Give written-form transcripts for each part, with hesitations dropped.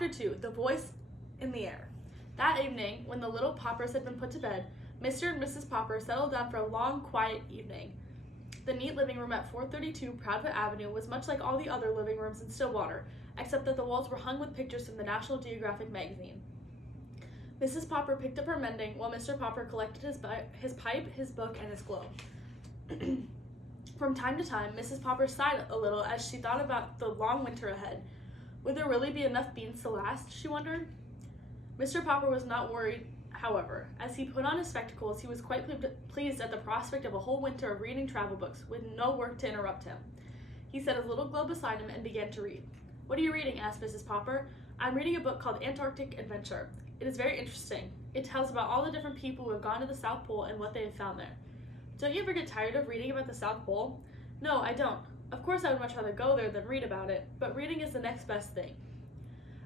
Chapter 2, The Voice in the Air. That evening, when the little Poppers had been put to bed, Mr. and Mrs. Popper settled down for a long, quiet evening. The neat living room at 432 Proudfoot Avenue was much like all the other living rooms in Stillwater, except that the walls were hung with pictures from the National Geographic magazine. Mrs. Popper picked up her mending while Mr. Popper collected his pipe, his book, and his globe. From time to time, Mrs. Popper sighed a little as she thought about the long winter ahead. Would there really be enough beans to last, she wondered? Mr. Popper was not worried, however. As he put on his spectacles, he was quite pleased at the prospect of a whole winter of reading travel books with no work to interrupt him. He set his little globe beside him and began to read. "What are you reading?" asked Mrs. Popper. "I'm reading a book called Antarctic Adventure. It is very interesting. It tells about all the different people who have gone to the South Pole and what they have found there." "Don't you ever get tired of reading about the South Pole?" "No, I don't. Of course I would much rather go there than read about it, but reading is the next best thing."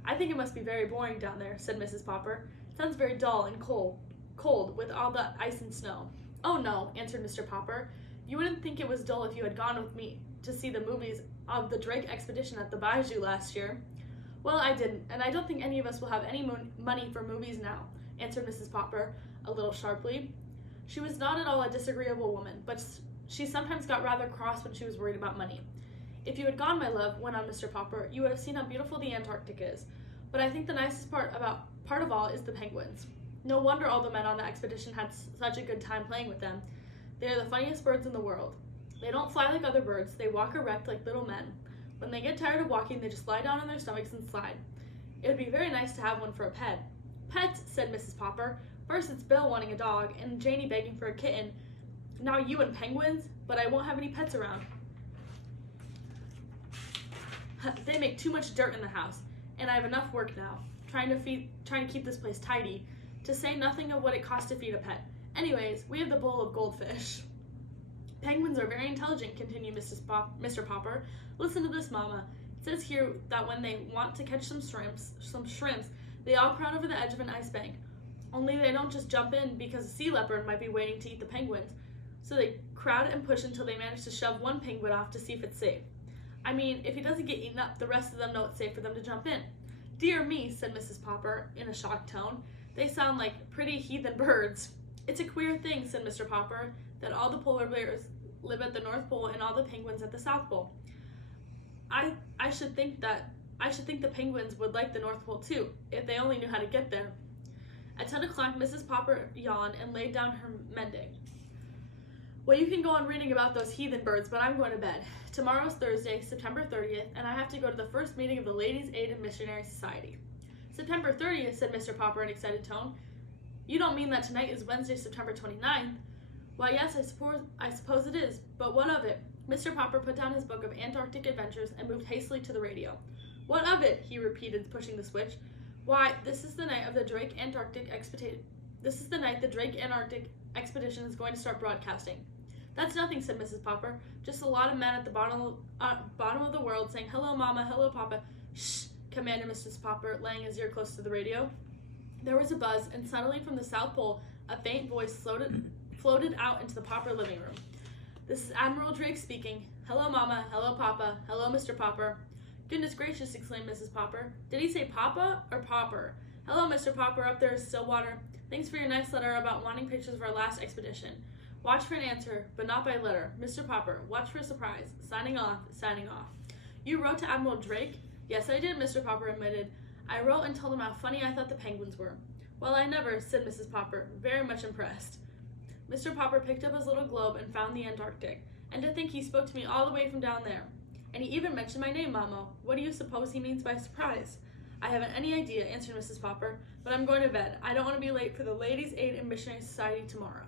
"I think it must be very boring down there," said Mrs. Popper. "It sounds very dull and cold with all the ice and snow." "Oh no," answered Mr. Popper. "You wouldn't think it was dull if you had gone with me to see the movies of the Drake expedition at the Bayou last year." "Well, I didn't, and I don't think any of us will have any money for movies now," answered Mrs. Popper, a little sharply. She was not at all a disagreeable woman, but she sometimes got rather cross when she was worried about money. "If you had gone, my love," went on Mr. Popper, "you would have seen how beautiful the Antarctic is. But I think the nicest part of all is the penguins. No wonder all the men on the expedition had such a good time playing with them. They are the funniest birds in the world. They don't fly like other birds, they walk erect like little men. When they get tired of walking, they just lie down on their stomachs and slide. It would be very nice to have one for a pet." "Pets," said Mrs. Popper. "First it's Bill wanting a dog, and Janie begging for a kitten. Now you and penguins, but I won't have any pets around. They make too much dirt in the house, and I have enough work now, trying to keep this place tidy, to say nothing of what it costs to feed a pet. Anyways, we have the bowl of goldfish." "Penguins are very intelligent," continued Mr. Popper. "Listen to this, Mama. It says here that when they want to catch some shrimps, they all crowd over the edge of an ice bank. Only they don't just jump in because a sea leopard might be waiting to eat the penguins. So they crowd and push until they manage to shove one penguin off to see if it's safe. I mean, if he doesn't get eaten up, the rest of them know it's safe for them to jump in." "Dear me," said Mrs. Popper in a shocked tone. "They sound like pretty heathen birds." "It's a queer thing," said Mr. Popper, "that all the polar bears live at the North Pole and all the penguins at the South Pole. I should think the penguins would like the North Pole too, if they only knew how to get there." At 10 o'clock, Mrs. Popper yawned and laid down her mending. "Well, you can go on reading about those heathen birds, but I'm going to bed. Tomorrow's Thursday, September 30th, and I have to go to the first meeting of the Ladies' Aid and Missionary Society." "September 30th, said Mr. Popper in an excited tone. "You don't mean that tonight is Wednesday, September 29th? "Why, yes, I suppose it is, but what of it?" Mr. Popper put down his book of Antarctic adventures and moved hastily to the radio. "What of it?" he repeated, pushing the switch. "Why, this is the night of the Drake Antarctic expedition. This is the night the Drake Antarctic expedition is going to start broadcasting." "That's nothing," said Mrs. Popper. "Just a lot of men at the bottom of the world saying, 'Hello, Mama, hello, Papa.'" "Shh," commanded Mrs. Popper, laying his ear close to the radio. There was a buzz, and suddenly from the South Pole, a faint voice floated out into the Popper living room. "This is Admiral Drake speaking. Hello, Mama, hello, Papa, hello, Mr. Popper." "Goodness gracious," exclaimed Mrs. Popper. "Did he say Papa or Popper? Hello, Mr. Popper, up there in Stillwater. Thanks for your nice letter about wanting pictures of our last expedition. Watch for an answer, but not by letter. Mr. Popper, watch for a surprise. Signing off, signing off." "You wrote to Admiral Drake?" "Yes, I did," Mr. Popper admitted. "I wrote and told him how funny I thought the penguins were." "Well, I never," said Mrs. Popper, very much impressed. Mr. Popper picked up his little globe and found the Antarctic. "And to think he spoke to me all the way from down there. And he even mentioned my name, Mama. What do you suppose he means by surprise?" "I haven't any idea," answered Mrs. Popper, "but I'm going to bed. I don't want to be late for the Ladies' Aid and Missionary Society tomorrow."